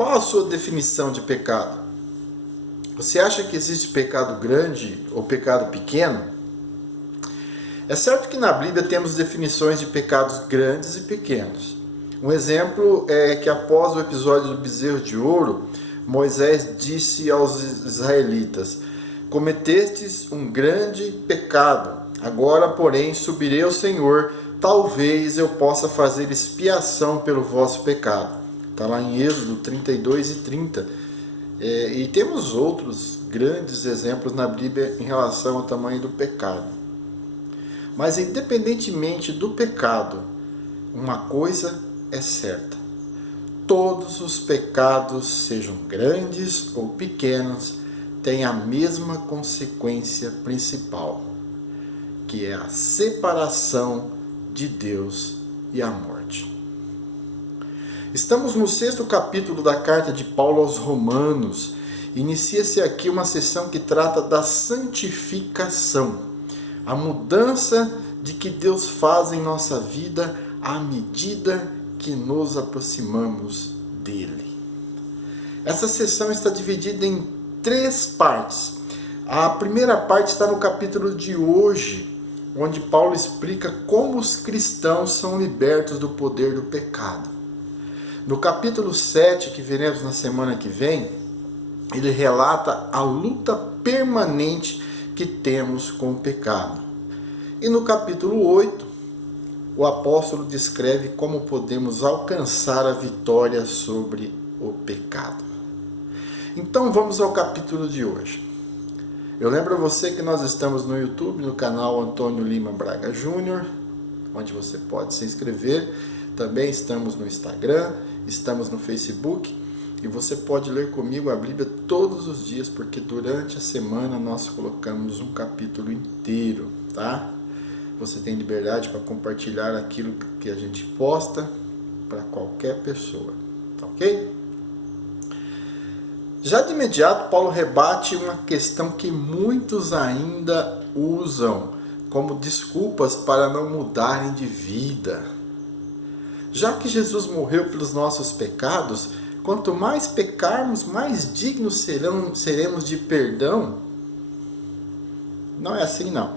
qual a sua definição de pecado? Você acha que existe pecado grande ou pecado pequeno? É certo que na Bíblia temos definições de pecados grandes e pequenos. Um exemplo é que após o episódio do bezerro de ouro, Moisés disse aos israelitas: cometestes um grande pecado, agora porém subirei ao Senhor, talvez eu possa fazer expiação pelo vosso pecado. Está lá em Êxodo 32 e 30. E temos outros grandes exemplos na Bíblia em relação ao tamanho do pecado. Mas independentemente do pecado, uma coisa é certa: todos os pecados, sejam grandes ou pequenos, têm a mesma consequência principal, que é a separação de Deus e a morte. Estamos no 6º capítulo da carta de Paulo aos Romanos. Inicia-se aqui uma sessão que trata da santificação, a mudança de que Deus faz em nossa vida à medida que nos aproximamos dele. Essa sessão está dividida em 3 partes. A primeira parte está no capítulo de hoje, onde Paulo explica como os cristãos são libertos do poder do pecado. No capítulo 7, que veremos na semana que vem, ele relata a luta permanente que temos com o pecado. E no capítulo 8, o apóstolo descreve como podemos alcançar a vitória sobre o pecado. Então vamos ao capítulo de hoje. Eu lembro a você que nós estamos no YouTube, no canal Antônio Lima Braga Júnior, onde você pode se inscrever. Também estamos no Instagram, estamos no Facebook, e você pode ler comigo a Bíblia todos os dias, porque durante a semana nós colocamos um capítulo inteiro, tá? Você tem liberdade para compartilhar aquilo que a gente posta para qualquer pessoa, tá ok? Já de imediato, Paulo rebate uma questão que muitos ainda usam como desculpas para não mudarem de vida. Já que Jesus morreu pelos nossos pecados, quanto mais pecarmos, mais dignos seremos de perdão? Não é assim, não.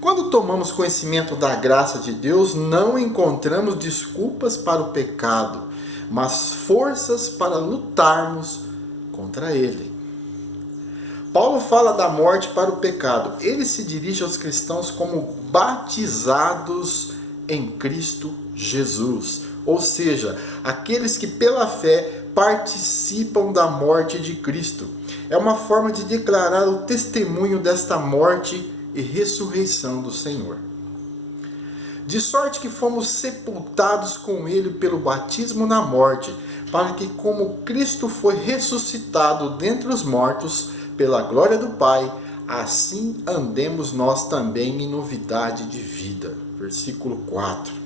Quando tomamos conhecimento da graça de Deus, não encontramos desculpas para o pecado, mas forças para lutarmos contra ele. Paulo fala da morte para o pecado. Ele se dirige aos cristãos como batizados em Cristo Jesus, ou seja, aqueles que pela fé participam da morte de Cristo. É uma forma de declarar o testemunho desta morte e ressurreição do Senhor. De sorte que fomos sepultados com ele pelo batismo na morte, para que, como Cristo foi ressuscitado dentre os mortos pela glória do Pai, assim andemos nós também em novidade de vida. Versículo 4.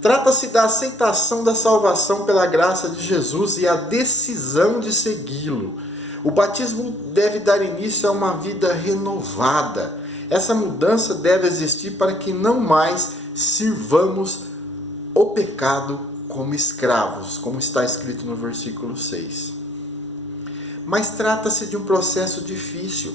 Trata-se da aceitação da salvação pela graça de Jesus e a decisão de segui-lo. O batismo deve dar início a uma vida renovada. Essa mudança deve existir para que não mais sirvamos o pecado como escravos, como está escrito no versículo 6. Mas trata-se de um processo difícil.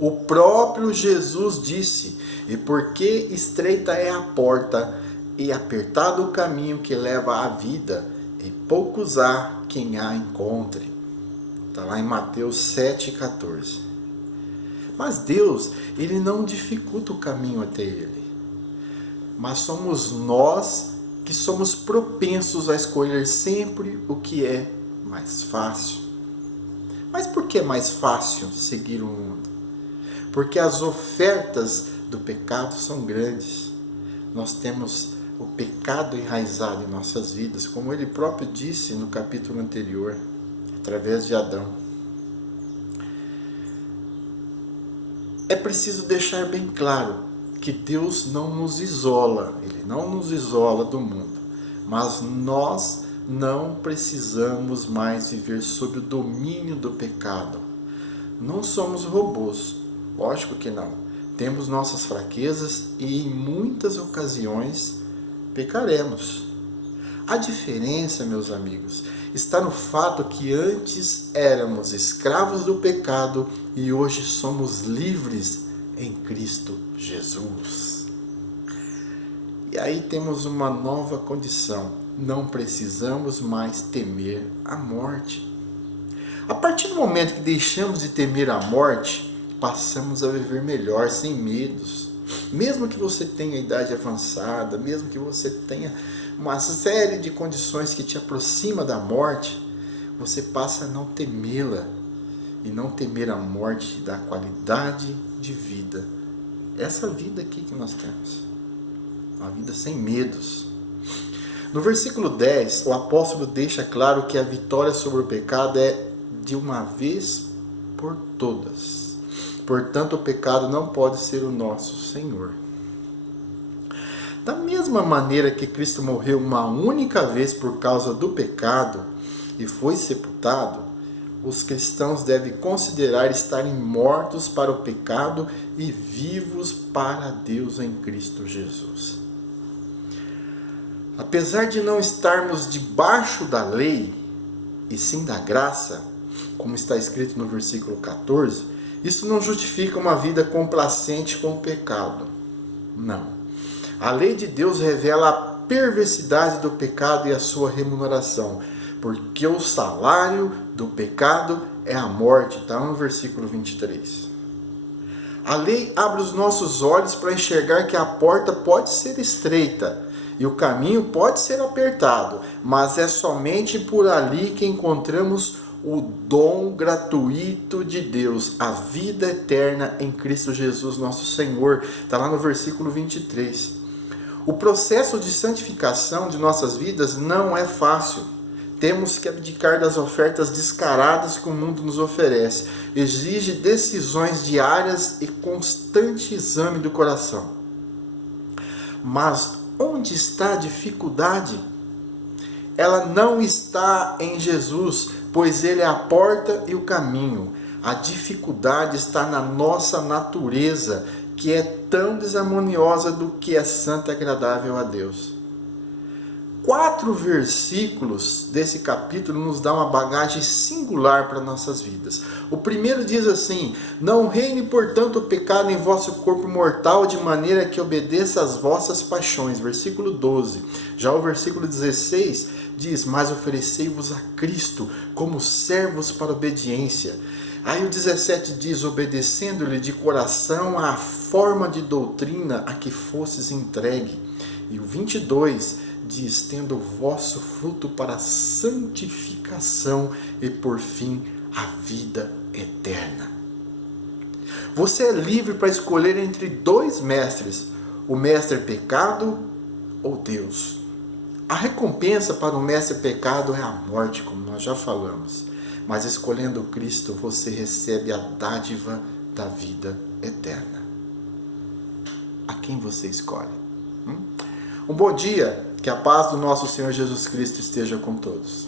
O próprio Jesus disse: e porque estreita é a porta e apertado o caminho que leva à vida, e poucos há quem a encontre. Está lá em Mateus 7,14. Mas Deus, Ele não dificulta o caminho até Ele. Mas somos nós que somos propensos a escolher sempre o que é mais fácil. Mas por que é mais fácil seguir o mundo? Porque as ofertas do pecado são grandes. Nós temos o pecado enraizado em nossas vidas, como ele próprio disse no capítulo anterior, através de Adão. É preciso deixar bem claro que Deus não nos isola, Ele não nos isola do mundo, mas nós não precisamos mais viver sob o domínio do pecado. Não somos robôs, lógico que não. Temos nossas fraquezas e em muitas ocasiões pecaremos. A diferença, meus amigos, está no fato que antes éramos escravos do pecado e hoje somos livres em Cristo Jesus. E aí temos uma nova condição: não precisamos mais temer a morte. A partir do momento que deixamos de temer a morte, passamos a viver melhor, sem medos. Mesmo que você tenha idade avançada, mesmo que você tenha uma série de condições que te aproxima da morte, você passa a não temê-la. E não temer a morte dá qualidade de vida. Essa vida aqui que nós temos. Uma vida sem medos. No versículo 10, o apóstolo deixa claro que a vitória sobre o pecado é de uma vez por todas. Portanto, o pecado não pode ser o nosso Senhor. Da mesma maneira que Cristo morreu uma única vez por causa do pecado e foi sepultado, os cristãos devem considerar estarem mortos para o pecado e vivos para Deus em Cristo Jesus. Apesar de não estarmos debaixo da lei, e sim da graça, como está escrito no versículo 14, isso não justifica uma vida complacente com o pecado. Não. A lei de Deus revela a perversidade do pecado e a sua remuneração, porque o salário do pecado é a morte, está no versículo 23. A lei abre os nossos olhos para enxergar que a porta pode ser estreita e o caminho pode ser apertado, mas é somente por ali que encontramos o dom gratuito de Deus, a vida eterna em Cristo Jesus, nosso Senhor. Está lá no versículo 23. O processo de santificação de nossas vidas não é fácil. Temos que abdicar das ofertas descaradas que o mundo nos oferece. Exige decisões diárias e constante exame do coração. Mas onde está a dificuldade? Ela não está em Jesus, pois Ele é a porta e o caminho. A dificuldade está na nossa natureza, que é tão desarmoniosa do que é santa e agradável a Deus. 4 versículos desse capítulo nos dão uma bagagem singular para nossas vidas. O primeiro diz assim: não reine, portanto, o pecado em vosso corpo mortal, de maneira que obedeça às vossas paixões. Versículo 12. Já o versículo 16 diz: mas oferecei-vos a Cristo como servos para a obediência. Aí o 17 diz: obedecendo-lhe de coração à forma de doutrina a que fosses entregue. E o 22 diz: tendo o vosso fruto para a santificação e por fim a vida eterna. Você é livre para escolher entre 2 mestres, o mestre pecado ou Deus. A recompensa para o mestre pecado é a morte, como nós já falamos, mas escolhendo Cristo você recebe a dádiva da vida eterna. A quem você escolhe? Um bom dia, que a paz do nosso Senhor Jesus Cristo esteja com todos.